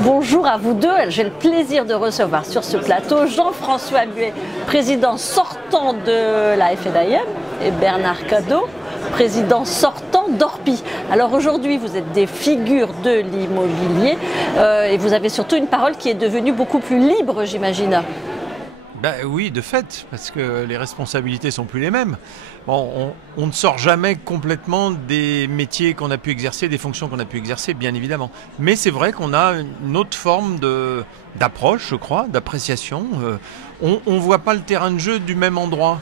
Bonjour à vous deux. J'ai le plaisir de recevoir sur ce plateau Jean-François Buet, président sortant de la FNAIM, et Bernard Cadot, président sortant d'Orpi. Alors aujourd'hui, vous êtes des figures de l'immobilier et vous avez surtout une parole qui est devenue beaucoup plus libre, j'imagine. Ben oui, de fait, parce que les responsabilités sont plus les mêmes. Bon, on ne sort jamais complètement des métiers qu'on a pu exercer, des fonctions qu'on a pu exercer, bien évidemment. Mais c'est vrai qu'on a une autre forme d'approche, je crois, d'appréciation. On ne voit pas le terrain de jeu du même endroit.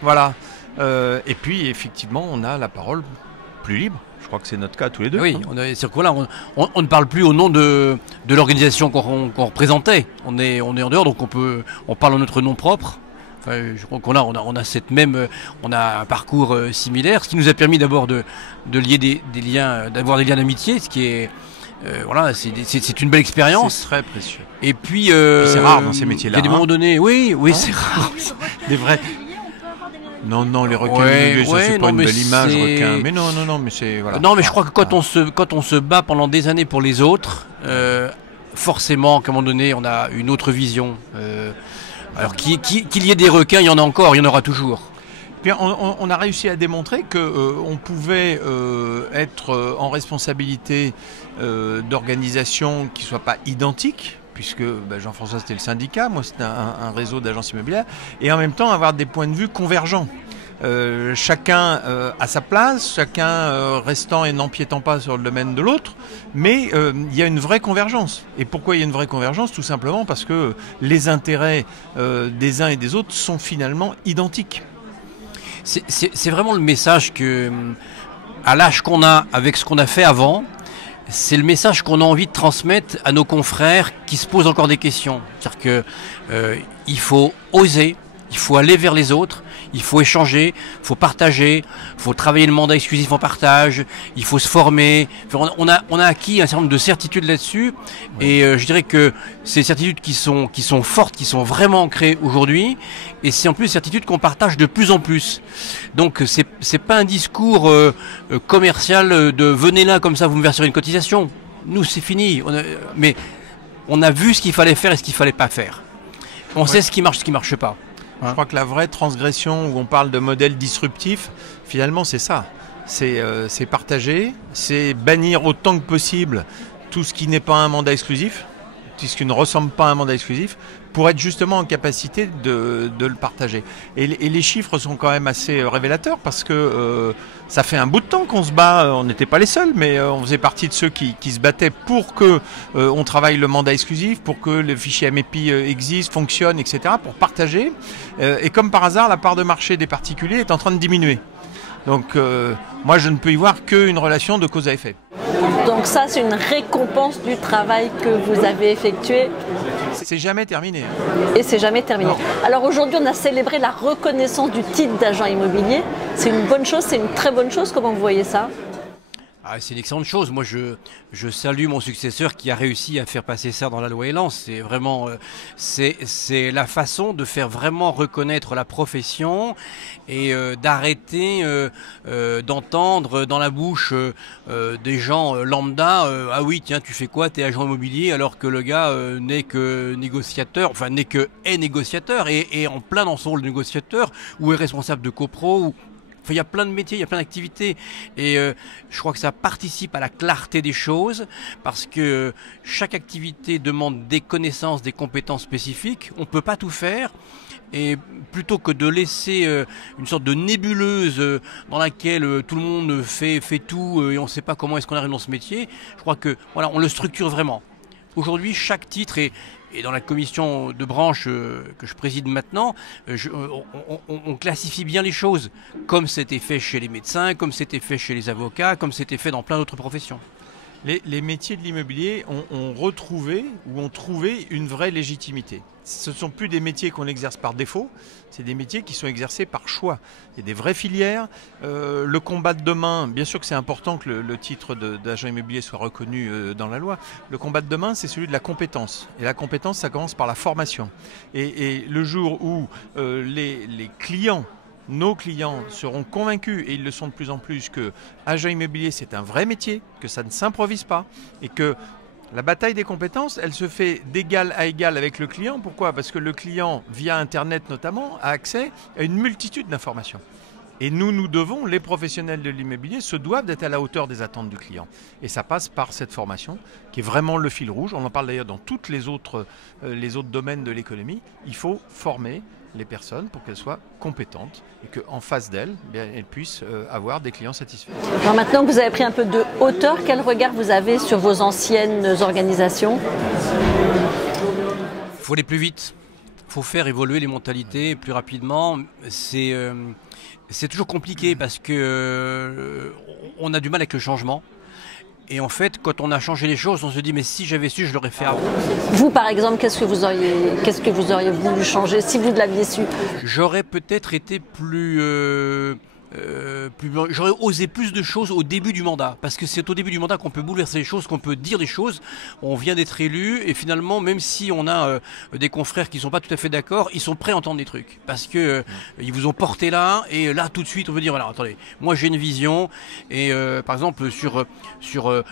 Voilà. Et puis, effectivement, on a la parole plus libre. Je crois que c'est notre cas tous les deux. Oui, c'est que là, on ne parle plus au nom de l'organisation qu'on représentait. On est en dehors, donc on parle en notre nom propre. Enfin, je crois on a un parcours similaire, ce qui nous a permis d'abord de lier des liens, d'avoir des liens d'amitié, ce qui est voilà, c'est une belle expérience. C'est très précieux. Et puis, c'est rare dans ces métiers-là. Il y a des moments donnés, oui, c'est rare. Des vrais. Non, les requins immobiliers, ça c'est pas une belle image, requin. Mais non, mais c'est voilà. Non, mais je crois que quand on se bat pendant des années pour les autres, forcément, à un moment donné, on a une autre vision. Alors qu'il y ait des requins, il y en a encore, il y en aura toujours. Puis on a réussi à démontrer qu'on pouvait être en responsabilité d'organisations qui ne soient pas identiques, puisque Jean-François c'était le syndicat, moi c'était un réseau d'agences immobilières, et en même temps avoir des points de vue convergents. Chacun à sa place, chacun restant et n'empiétant pas sur le domaine de l'autre, mais il y a une vraie convergence. Et pourquoi il y a une vraie convergence? Tout simplement parce que les intérêts des uns et des autres sont finalement identiques. C'est vraiment le message que, à l'âge qu'on a, avec ce qu'on a fait avant, c'est le message qu'on a envie de transmettre à nos confrères qui se posent encore des questions. C'est-à-dire qu'il faut oser, il faut aller vers les autres, il faut échanger, il faut partager, il faut travailler le mandat exclusif en partage, il faut se former. On a acquis un certain nombre de certitudes là-dessus, et je dirais que c'est des certitudes qui sont fortes, qui sont vraiment ancrées aujourd'hui, et c'est en plus des certitudes qu'on partage de plus en plus. Donc c'est pas un discours commercial de venez là comme ça vous me verserez une cotisation. Nous c'est fini, mais on a vu ce qu'il fallait faire et ce qu'il fallait pas faire. On sait ce qui marche pas. Je crois que la vraie transgression où on parle de modèle disruptif, finalement c'est ça. C'est partager, c'est bannir autant que possible tout ce qui n'est pas un mandat exclusif, tout ce qui ne ressemble pas à un mandat exclusif, pour être justement en capacité de le partager. Et les chiffres sont quand même assez révélateurs parce que ça fait un bout de temps qu'on se bat, on n'était pas les seuls, mais on faisait partie de ceux qui se battaient pour que on travaille le mandat exclusif, pour que le fichier MEPI existe, fonctionne, etc., pour partager. Et comme par hasard, la part de marché des particuliers est en train de diminuer. Donc moi je ne peux y voir qu'une relation de cause à effet. Donc ça c'est une récompense du travail que vous avez effectué. C'est jamais terminé. Et c'est jamais terminé. Non. Alors aujourd'hui on a célébré la reconnaissance du titre d'agent immobilier. C'est une bonne chose, c'est une très bonne chose, comment vous voyez ça? C'est une excellente chose. Moi, je salue mon successeur qui a réussi à faire passer ça dans la loi Elan. C'est vraiment, c'est la façon de faire vraiment reconnaître la profession et d'arrêter d'entendre dans la bouche des gens lambda. Ah oui, tiens, tu fais quoi? T'es agent immobilier, alors que le gars n'est que négociateur, enfin n'est que négociateur et en plein dans son rôle de négociateur ou est responsable de copro ou il y a plein de métiers, il y a plein d'activités et je crois que ça participe à la clarté des choses parce que chaque activité demande des connaissances, des compétences spécifiques. On ne peut pas tout faire et plutôt que de laisser une sorte de nébuleuse dans laquelle tout le monde fait tout et on ne sait pas comment est-ce qu'on arrive dans ce métier, je crois que voilà, on le structure vraiment. Aujourd'hui, chaque titre est... Et dans la commission de branche que je préside maintenant, on classifie bien les choses, comme c'était fait chez les médecins, comme c'était fait chez les avocats, comme c'était fait dans plein d'autres professions. Les métiers de l'immobilier ont retrouvé ou ont trouvé une vraie légitimité. Ce ne sont plus des métiers qu'on exerce par défaut, c'est des métiers qui sont exercés par choix. Il y a des vraies filières. Le combat de demain, bien sûr que c'est important que le titre d'agent immobilier soit reconnu dans la loi. Le combat de demain, c'est celui de la compétence. Et la compétence, ça commence par la formation. Et le jour où les clients, nos clients seront convaincus, et ils le sont de plus en plus, que agent immobilier c'est un vrai métier, que ça ne s'improvise pas, et que La bataille des compétences, elle se fait d'égal à égal avec le client. Pourquoi? Parce que le client, via Internet notamment, a accès à une multitude d'informations. Et nous devons, les professionnels de l'immobilier, se doivent d'être à la hauteur des attentes du client. Et ça passe par cette formation, qui est vraiment le fil rouge. On en parle d'ailleurs dans tous les autres domaines de l'économie. Il faut former les personnes pour qu'elles soient compétentes et qu'en face d'elles, elles puissent avoir des clients satisfaits. Alors maintenant que vous avez pris un peu de hauteur, quel regard vous avez sur vos anciennes organisations? Il faut aller plus vite. Il faut faire évoluer les mentalités plus rapidement. C'est toujours compliqué parce que on a du mal avec le changement. Et en fait, quand on a changé les choses, on se dit mais si j'avais su, je l'aurais fait avant. Vous, par exemple, qu'est-ce que vous auriez voulu changer si vous l'aviez su? J'aurais peut-être été j'aurais osé plus de choses au début du mandat, parce que c'est au début du mandat qu'on peut bouleverser les choses, qu'on peut dire des choses. On vient d'être élu et finalement, même si on a des confrères qui sont pas tout à fait d'accord, ils sont prêts à entendre des trucs, parce que ils vous ont porté là, et là tout de suite on veut dire voilà, attendez, moi j'ai une vision, et par exemple sur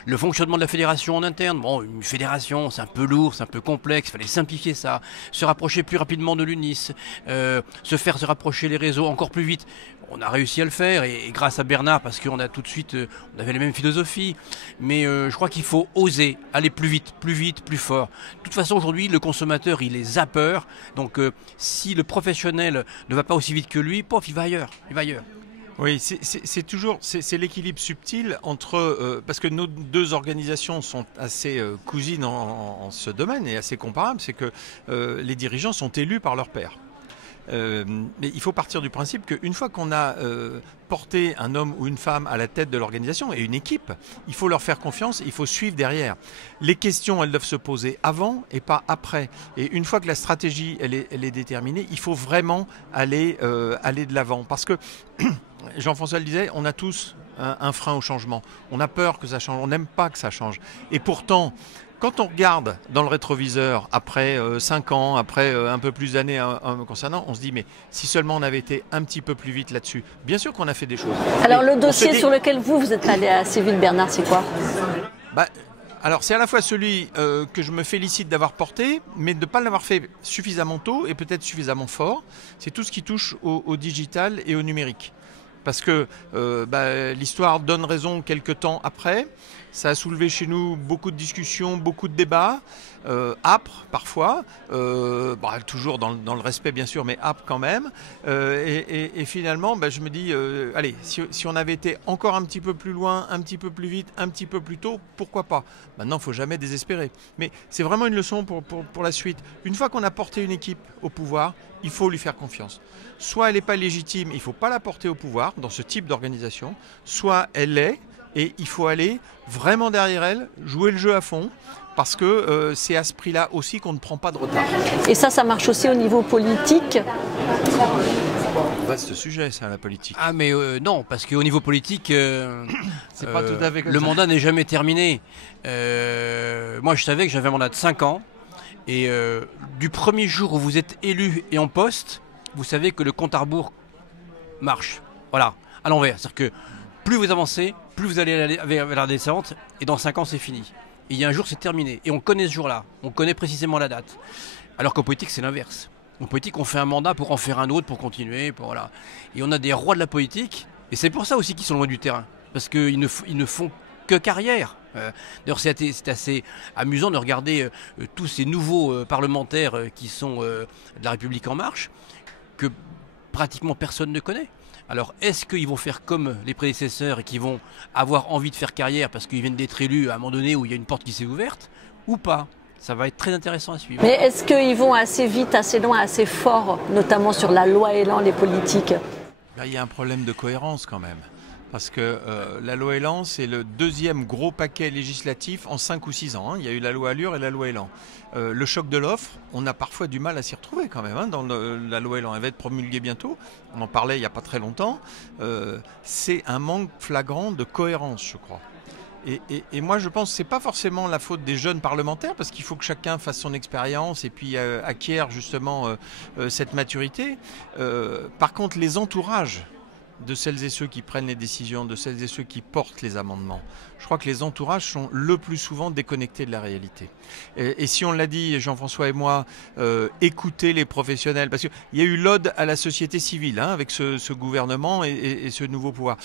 le fonctionnement de la fédération en interne. Bon, une fédération c'est un peu lourd, c'est un peu complexe, il fallait simplifier ça, se rapprocher plus rapidement de l'UNIS, se rapprocher les réseaux encore plus vite. On a réussi à le faire et grâce à Bernard, parce qu'on a tout de suite, on avait les mêmes philosophies. Mais je crois qu'il faut oser aller plus vite, plus fort. De toute façon, aujourd'hui, le consommateur, il est zappeur. Donc, si le professionnel ne va pas aussi vite que lui, pof, il va ailleurs. Oui, c'est l'équilibre subtil entre parce que nos deux organisations sont assez cousines en ce domaine et assez comparables, c'est que les dirigeants sont élus par leur pairs. Mais il faut partir du principe qu'une fois qu'on a porté un homme ou une femme à la tête de l'organisation et une équipe, il faut leur faire confiance, il faut suivre derrière. Les questions, elles doivent se poser avant et pas après. Et une fois que la stratégie, elle est déterminée, il faut vraiment aller de l'avant. Parce que, Jean-François le disait, on a tous un frein au changement. On a peur que ça change, on n'aime pas que ça change. Et pourtant, quand on regarde dans le rétroviseur, après 5 ans, après un peu plus d'années concernant, on se dit mais si seulement on avait été un petit peu plus vite là-dessus. Bien sûr qu'on a fait des choses. Alors le dossier sur lequel vous êtes allé assez vite, Bernard, c'est quoi? Alors c'est à la fois celui que je me félicite d'avoir porté, mais de ne pas l'avoir fait suffisamment tôt et peut-être suffisamment fort. C'est tout ce qui touche au digital et au numérique. Parce que l'histoire donne raison quelques temps après. Ça a soulevé chez nous beaucoup de discussions, beaucoup de débats, âpres parfois, toujours dans le respect bien sûr, mais âpres quand même. Et finalement, je me dis, allez, si on avait été encore un petit peu plus loin, un petit peu plus vite, un petit peu plus tôt, pourquoi pas? Maintenant, il ne faut jamais désespérer. Mais c'est vraiment une leçon pour la suite. Une fois qu'on a porté une équipe au pouvoir, il faut lui faire confiance. Soit elle n'est pas légitime, il ne faut pas la porter au pouvoir dans ce type d'organisation, soit elle l'est, et il faut aller vraiment derrière elle, jouer le jeu à fond, parce que c'est à ce prix-là aussi qu'on ne prend pas de retard. Et ça marche aussi au niveau politique? Vaste sujet, ça, la politique. Ah mais non, parce qu'au niveau politique, c'est pas tout à fait comme le ça. mandat n'est jamais terminé. Moi, je savais que j'avais un mandat de 5 ans, et du premier jour où vous êtes élu et en poste, vous savez que le compte à rebours marche. Voilà, à l'envers. C'est-à-dire que plus vous avancez, plus vous allez vers la descente, et dans 5 ans, c'est fini. Et il y a un jour, c'est terminé. Et on connaît ce jour-là, on connaît précisément la date. Alors qu'en politique, c'est l'inverse. En politique, on fait un mandat pour en faire un autre, pour continuer, voilà. Et on a des rois de la politique, et c'est pour ça aussi qu'ils sont loin du terrain. Parce qu'ils ne font que carrière. D'ailleurs, c'est assez amusant de regarder tous ces nouveaux parlementaires qui sont de la République En Marche, que pratiquement personne ne connaît. Alors, est-ce qu'ils vont faire comme les prédécesseurs et qu'ils vont avoir envie de faire carrière parce qu'ils viennent d'être élus à un moment donné où il y a une porte qui s'est ouverte, ou pas? Ça va être très intéressant à suivre. Mais est-ce qu'ils vont assez vite, assez loin, assez fort, notamment sur la loi Elan, les politiques? Il y a un problème de cohérence quand même. Parce que la loi Elan, c'est le deuxième gros paquet législatif en 5 ou 6 ans. Il y a eu la loi Allure et la loi Elan. Le choc de l'offre, on a parfois du mal à s'y retrouver quand même dans la loi Elan. Elle va être promulguée bientôt. On en parlait il n'y a pas très longtemps. C'est un manque flagrant de cohérence, je crois. Et moi, je pense que ce n'est pas forcément la faute des jeunes parlementaires, parce qu'il faut que chacun fasse son expérience et puis acquiert justement cette maturité. Par contre, les entourages de celles et ceux qui prennent les décisions, de celles et ceux qui portent les amendements. Je crois que les entourages sont le plus souvent déconnectés de la réalité. Et si on l'a dit, Jean-François et moi, écouter les professionnels, parce qu'il y a eu l'ode à la société civile avec ce gouvernement et ce nouveau pouvoir.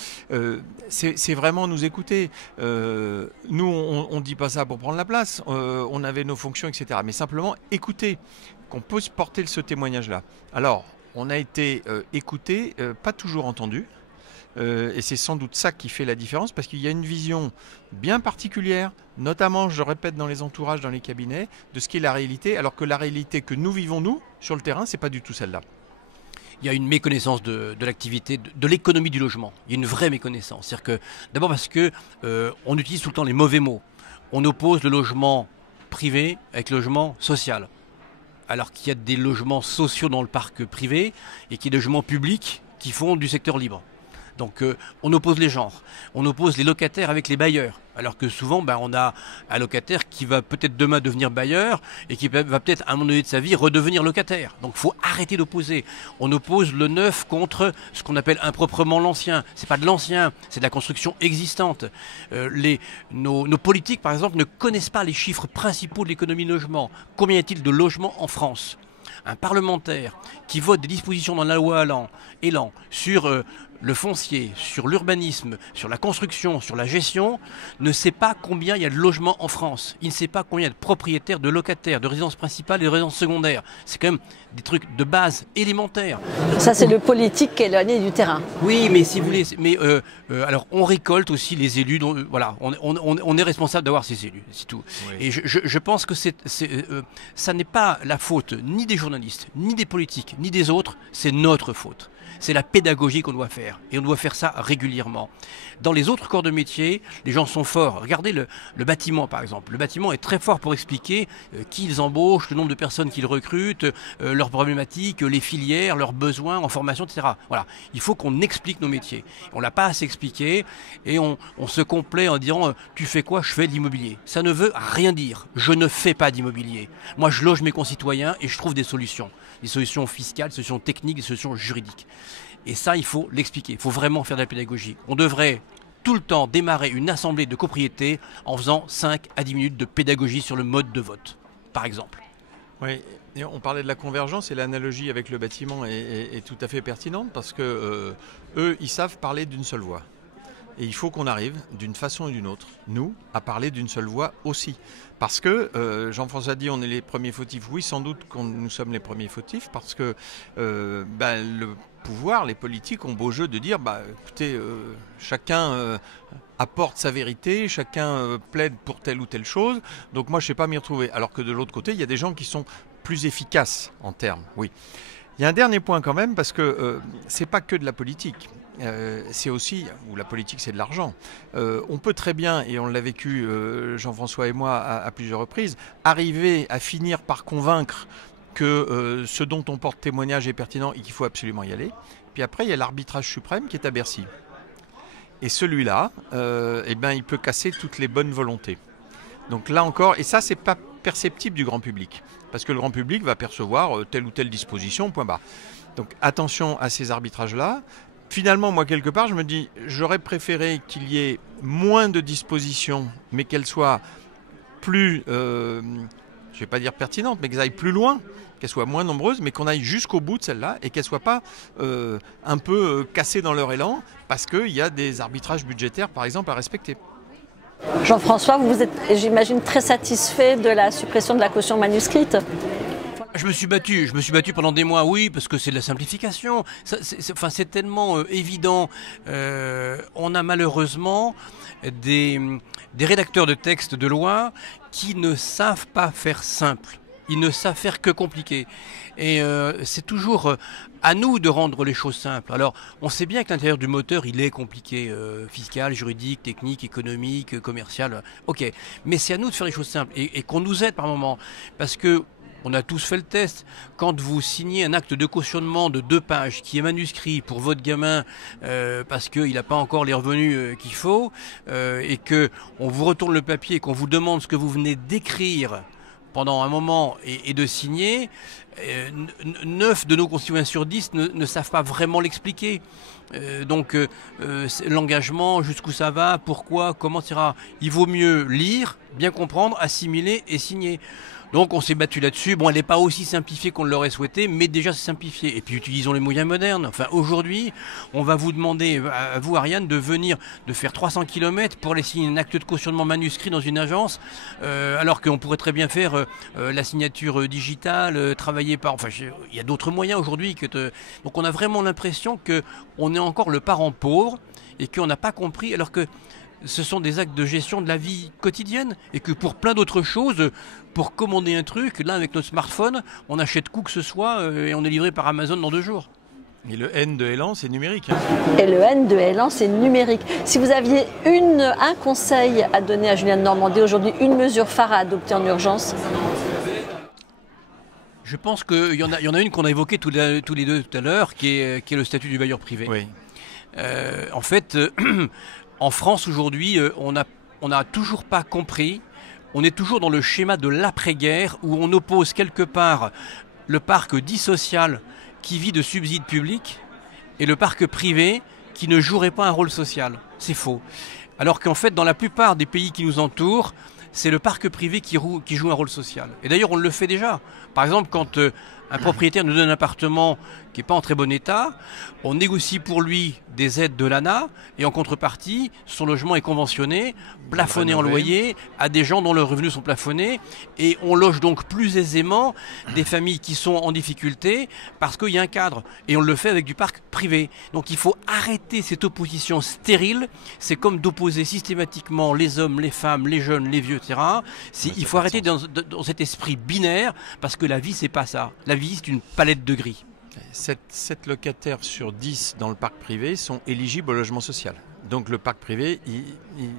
C'est vraiment nous écouter. Nous, on ne dit pas ça pour prendre la place. On avait nos fonctions, etc. Mais simplement écouter, qu'on peut se porter ce témoignage-là. Alors, on a été écouté, pas toujours entendu. Et c'est sans doute ça qui fait la différence, parce qu'il y a une vision bien particulière, notamment, je répète, dans les entourages, dans les cabinets, de ce qu'est la réalité, alors que la réalité que nous vivons, nous, sur le terrain, c'est pas du tout celle-là. Il y a une méconnaissance de l'activité, de l'économie du logement. Il y a une vraie méconnaissance. C'est-à-dire que, d'abord parce que on utilise tout le temps les mauvais mots. On oppose le logement privé avec le logement social. Alors qu'il y a des logements sociaux dans le parc privé et qu'il y a des logements publics qui font du secteur libre. Donc on oppose les genres, on oppose les locataires avec les bailleurs, alors que souvent on a un locataire qui va peut-être demain devenir bailleur et qui va peut-être à un moment donné de sa vie redevenir locataire. Donc il faut arrêter d'opposer. On oppose le neuf contre ce qu'on appelle improprement l'ancien. C'est pas de l'ancien, c'est de la construction existante. Nos politiques par exemple ne connaissent pas les chiffres principaux de l'économie de logement. Combien y a-t-il de logements en France ? Un parlementaire qui vote des dispositions dans la loi Elan sur le foncier, sur l'urbanisme, sur la construction, sur la gestion, ne sait pas combien il y a de logements en France. Il ne sait pas combien il y a de propriétaires, de locataires, de résidences principales et de résidences secondaires. C'est quand même des trucs de base élémentaires. Ça, c'est le politique qui est éloigné du terrain. Oui, mais si vous voulez, alors on récolte aussi les élus. Voilà, on est responsable d'avoir ces élus, c'est tout. Oui. Et je pense que ça n'est pas la faute ni des journalistes, ni des politiques, ni des autres. C'est notre faute. C'est la pédagogie qu'on doit faire. Et on doit faire ça régulièrement. Dans les autres corps de métier, les gens sont forts. Regardez le bâtiment, par exemple. Le bâtiment est très fort pour expliquer qui ils embauchent, le nombre de personnes qu'ils recrutent, leurs problématiques, les filières, leurs besoins en formation, etc. Voilà. Il faut qu'on explique nos métiers. On ne l'a pas assez expliqué et on se complaît en disant « tu fais quoi ? Je fais de l'immobilier ». Ça ne veut rien dire. Je ne fais pas d'immobilier. Moi, je loge mes concitoyens et je trouve des solutions. Des solutions fiscales, des solutions techniques, des solutions juridiques. Et ça, il faut l'expliquer. Il faut vraiment faire de la pédagogie. On devrait tout le temps démarrer une assemblée de copropriété en faisant 5 à 10 minutes de pédagogie sur le mode de vote, par exemple. Oui, et on parlait de la convergence et l'analogie avec le bâtiment est tout à fait pertinente parce que eux, ils savent parler d'une seule voix. Et il faut qu'on arrive, d'une façon ou d'une autre, nous, à parler d'une seule voix aussi. Parce que, Jean-François dit, on est les premiers fautifs. Oui, sans doute que nous sommes les premiers fautifs parce que le pouvoir, les politiques ont beau jeu de dire, écoutez, chacun apporte sa vérité, chacun plaide pour telle ou telle chose. Donc moi, je ne sais pas m'y retrouver. Alors que de l'autre côté, il y a des gens qui sont plus efficaces en termes, oui. Il y a un dernier point quand même, parce que c'est pas que de la politique. C'est aussi, ou la politique c'est de l'argent. On peut très bien, et on l'a vécu Jean-François et moi à plusieurs reprises, arriver à finir par convaincre que ce dont on porte témoignage est pertinent et qu'il faut absolument y aller. Puis après, il y a l'arbitrage suprême qui est à Bercy. Et celui-là, il peut casser toutes les bonnes volontés. Donc là encore, et ça c'est pas perceptible du grand public, parce que le grand public va percevoir telle ou telle disposition, point barre. Donc attention à ces arbitrages-là. Finalement, moi, quelque part, je me dis, j'aurais préféré qu'il y ait moins de dispositions, mais qu'elles soient plus, je ne vais pas dire pertinentes, mais qu'elles aillent plus loin, qu'elles soient moins nombreuses, mais qu'on aille jusqu'au bout de celle-là et qu'elles ne soient pas un peu cassées dans leur élan, parce qu'il y a des arbitrages budgétaires, par exemple, à respecter. Jean-François, vous êtes, j'imagine, très satisfait de la suppression de la caution manuscrite ? Je me suis battu pendant des mois, oui, parce que c'est de la simplification. C'est tellement évident. On a malheureusement des rédacteurs de textes de loi qui ne savent pas faire simple. Ils ne savent faire que compliqué. Et c'est toujours à nous de rendre les choses simples. Alors, on sait bien que l'intérieur du moteur, il est compliqué, fiscal, juridique, technique, économique, commercial. Ok, mais c'est à nous de faire les choses simples et qu'on nous aide par moment. Parce que on a tous fait le test. Quand vous signez un acte de cautionnement de 2 pages qui est manuscrit pour votre gamin parce qu'il n'a pas encore les revenus qu'il faut et qu'on vous retourne le papier et qu'on vous demande ce que vous venez d'écrire pendant un moment et de signer, 9 de nos concitoyens sur 10 ne savent pas vraiment l'expliquer. L'engagement, jusqu'où ça va, pourquoi, comment, etc. Il vaut mieux lire, bien comprendre, assimiler et signer. Donc on s'est battu là-dessus. Bon, elle n'est pas aussi simplifiée qu'on l'aurait souhaité, mais déjà c'est simplifié. Et puis utilisons les moyens modernes. Enfin, aujourd'hui, on va vous demander, à vous Ariane, de venir, de faire 300 km pour aller signer un acte de cautionnement manuscrit dans une agence, alors qu'on pourrait très bien faire la signature digitale, travailler par... Enfin, il y a d'autres moyens aujourd'hui. Donc on a vraiment l'impression qu'on est encore le parent pauvre et qu'on n'a pas compris, alors que ce sont des actes de gestion de la vie quotidienne et que pour plein d'autres choses, pour commander un truc, là avec notre smartphone, on achète où que ce soit et on est livré par Amazon dans 2 jours. Et le N de Elan, c'est numérique. Hein. Et le N de Elan, c'est numérique. Si vous aviez un conseil à donner à Julien Denormandie aujourd'hui, une mesure phare à adopter en urgence? Je pense qu'il y en a une qu'on a évoquée tous les deux tout à l'heure, qui est le statut du bailleur privé. Oui. En fait... En France aujourd'hui, on n'a toujours pas compris, on est toujours dans le schéma de l'après-guerre où on oppose quelque part le parc dit social qui vit de subsides publics et le parc privé qui ne jouerait pas un rôle social. C'est faux. Alors qu'en fait, dans la plupart des pays qui nous entourent, c'est le parc privé qui joue un rôle social. Et d'ailleurs, on le fait déjà. Par exemple, quand un propriétaire nous donne un appartement qui n'est pas en très bon état, on négocie pour lui des aides de l'ANA et en contrepartie, son logement est conventionné, plafonné en loyer à des gens dont leurs revenus sont plafonnés et on loge donc plus aisément des familles qui sont en difficulté parce qu'il y a un cadre et on le fait avec du parc privé. Donc il faut arrêter cette opposition stérile, c'est comme d'opposer systématiquement les hommes, les femmes, les jeunes, les vieux, etc. Il faut arrêter dans cet esprit binaire parce que la vie c'est pas ça. La vie c'est une palette de gris. 7 locataires sur 10 dans le parc privé sont éligibles au logement social. Donc le parc privé,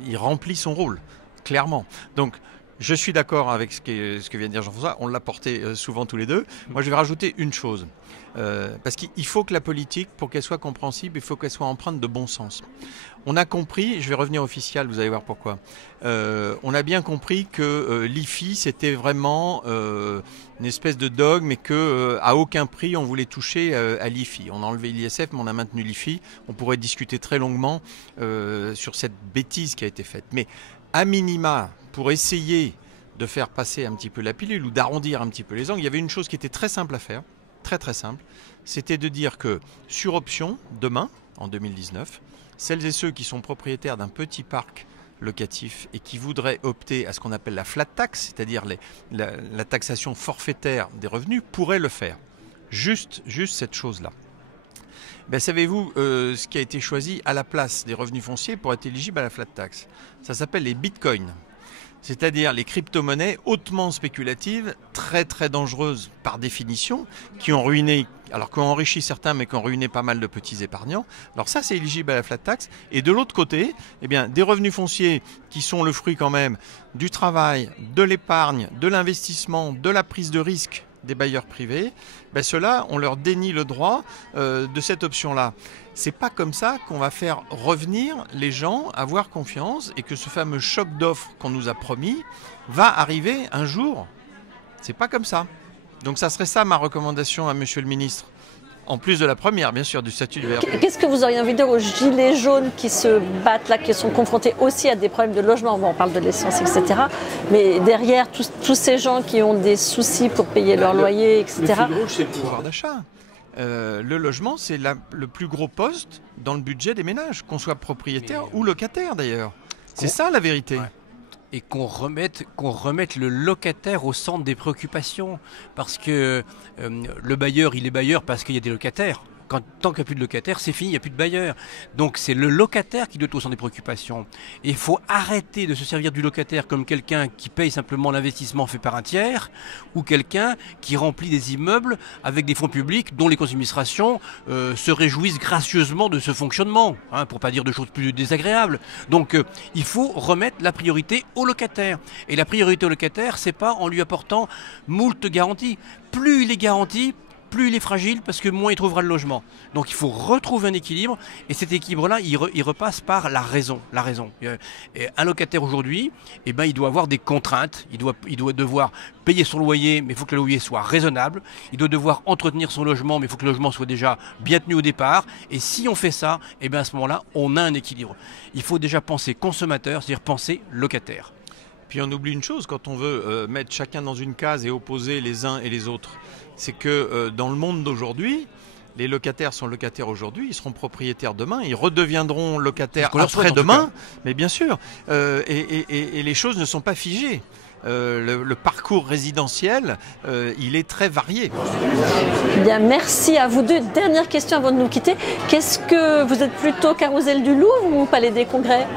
il remplit son rôle, clairement. Donc je suis d'accord avec ce que vient de dire Jean-François, on l'a porté souvent tous les deux. Moi je vais rajouter une chose, parce qu'il faut que la politique, pour qu'elle soit compréhensible, il faut qu'elle soit empreinte de bon sens. On a compris, je vais revenir au fiscal, vous allez voir pourquoi, on a bien compris que l'IFI c'était vraiment une espèce de dogme et qu'à aucun prix on voulait toucher à l'IFI. On a enlevé l'ISF mais on a maintenu l'IFI. On pourrait discuter très longuement sur cette bêtise qui a été faite. Mais à minima, pour essayer de faire passer un petit peu la pilule ou d'arrondir un petit peu les angles, il y avait une chose qui était très simple à faire, très très simple, c'était de dire que sur option, demain, en 2019, celles et ceux qui sont propriétaires d'un petit parc locatif et qui voudraient opter à ce qu'on appelle la flat tax, c'est-à-dire la taxation forfaitaire des revenus, pourraient le faire. Juste cette chose-là. Ben, savez-vous ce qui a été choisi à la place des revenus fonciers pour être éligible à la flat tax? Ça s'appelle les bitcoins. C'est-à-dire les crypto-monnaies hautement spéculatives, très très dangereuses par définition, qui ont ruiné, alors qui ont enrichi certains, mais qui ont ruiné pas mal de petits épargnants. Alors ça, c'est éligible à la flat tax. Et de l'autre côté, eh bien, des revenus fonciers qui sont le fruit quand même du travail, de l'épargne, de l'investissement, de la prise de risque des bailleurs privés, ben ceux-là, on leur dénie le droit de cette option-là. C'est pas comme ça qu'on va faire revenir les gens, avoir confiance et que ce fameux choc d'offres qu'on nous a promis va arriver un jour. C'est pas comme ça. Donc ça serait ça ma recommandation à Monsieur le Ministre. En plus de la première, bien sûr, du statut du bailleur. Qu'est-ce que vous auriez envie de dire aux gilets jaunes qui se battent là, qui sont confrontés aussi à des problèmes de logement? Bon, on parle de l'essence, etc. Mais derrière, tous ces gens qui ont des soucis pour payer leur loyer, etc. Le plus gros, c'est le pouvoir d'achat. Le logement, c'est le plus gros poste dans le budget des ménages, qu'on soit propriétaire ou locataire d'ailleurs. C'est ça la vérité. Ouais. Et qu'on remette le locataire au centre des préoccupations. Parce que le bailleur, il est bailleur parce qu'il y a des locataires. Tant qu'il n'y a plus de locataires, c'est fini, il n'y a plus de bailleurs. Donc c'est le locataire qui doit être au centre des préoccupations. Et il faut arrêter de se servir du locataire comme quelqu'un qui paye simplement l'investissement fait par un tiers, ou quelqu'un qui remplit des immeubles avec des fonds publics dont les conseils d'administration se réjouissent gracieusement de ce fonctionnement, hein, pour ne pas dire de choses plus désagréables. Donc il faut remettre la priorité au locataire. Et la priorité au locataire, c'est pas en lui apportant moult garanties. Plus il est garanti, plus il est fragile parce que moins il trouvera le logement. Donc il faut retrouver un équilibre et cet équilibre-là, il repasse par la raison. Et un locataire aujourd'hui, eh ben, il doit avoir des contraintes, il doit devoir payer son loyer, mais il faut que le loyer soit raisonnable, il doit devoir entretenir son logement, mais il faut que le logement soit déjà bien tenu au départ. Et si on fait ça, eh ben, à ce moment-là, on a un équilibre. Il faut déjà penser consommateur, c'est-à-dire penser locataire. Puis on oublie une chose quand on veut mettre chacun dans une case et opposer les uns et les autres, c'est que dans le monde d'aujourd'hui, les locataires sont locataires aujourd'hui, ils seront propriétaires demain, ils redeviendront locataires après-demain, mais bien sûr, et les choses ne sont pas figées. Le parcours résidentiel, il est très varié. Bien, merci à vous deux. Dernière question avant de nous quitter. Qu'est-ce que vous êtes plutôt Carrousel du Louvre ou Palais des Congrès?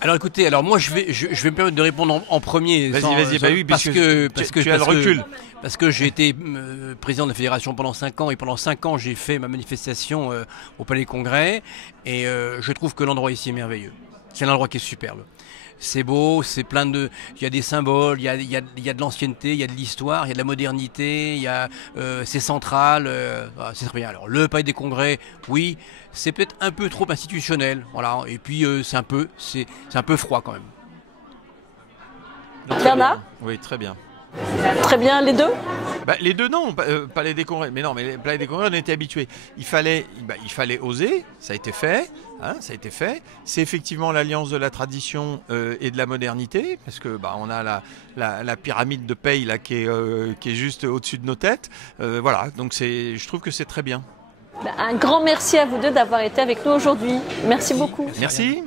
Alors écoutez, moi je vais me permettre de répondre en premier. Vas-y, bah oui, parce que tu as le recul. Parce que j'ai été président de la fédération pendant 5 ans et pendant 5 ans j'ai fait ma manifestation au Palais des Congrès et je trouve que l'endroit ici est merveilleux. C'est un endroit qui est superbe. C'est beau, c'est plein de... Il y a des symboles, il y a de l'ancienneté, il y a de l'histoire, il y a de la modernité, c'est central, c'est très bien. Alors le Palais des Congrès, oui, c'est peut-être un peu trop institutionnel, voilà. Et puis c'est un peu froid quand même. Bernard ? Oui, très bien. Très bien, les deux ? Les deux non, Palais des Congrès. Mais non, mais Palais des Congrès, on était habitués. Il fallait oser, ça a été fait. Ça a été fait. C'est effectivement l'alliance de la tradition et de la modernité, parce que on a la pyramide de Paye là qui est juste au-dessus de nos têtes. Voilà, donc je trouve que c'est très bien. Un grand merci à vous deux d'avoir été avec nous aujourd'hui. Merci beaucoup. Merci.